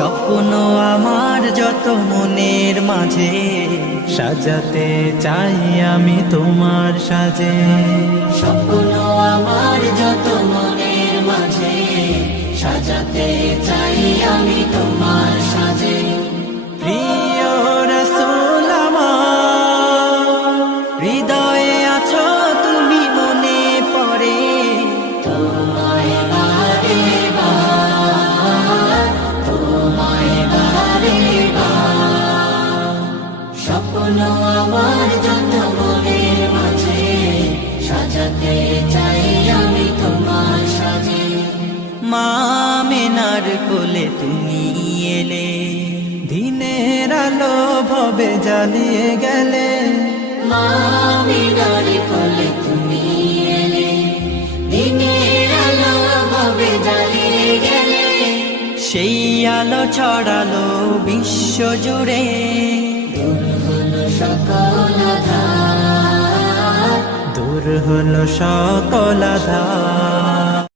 স্বপ্ন আমার যত মনের মাঝে, সাজাতে চাই আমি তোমার সাজে। স্বপ্ন আমার যত মনের মাঝে, সাজাতে চাই আমি তোমার সাজে। প্রিয় রাসূল আমার, হৃদয়ে আছো তুমি, মনে পড়ে তোমায় বারে বার, তোমায় বারে বার। স্বপ্ন আমার যত মনের মাঝে, সাজাতে চাই আমি তোমার সাজে। মা আমেনার কোলে তুমি এলে, দিনের আলো ভবে জ্বালিয়ে গেলে। মা আমিনার কোলে তুমি এলে, দিনের আলো ভাবে জ্বালিয়ে গেলে। সেই আলো ছড়ালো বিশ্ব জুড়ে, দূর হলো সকল আঁধার, দূর হলো সকল আঁধার।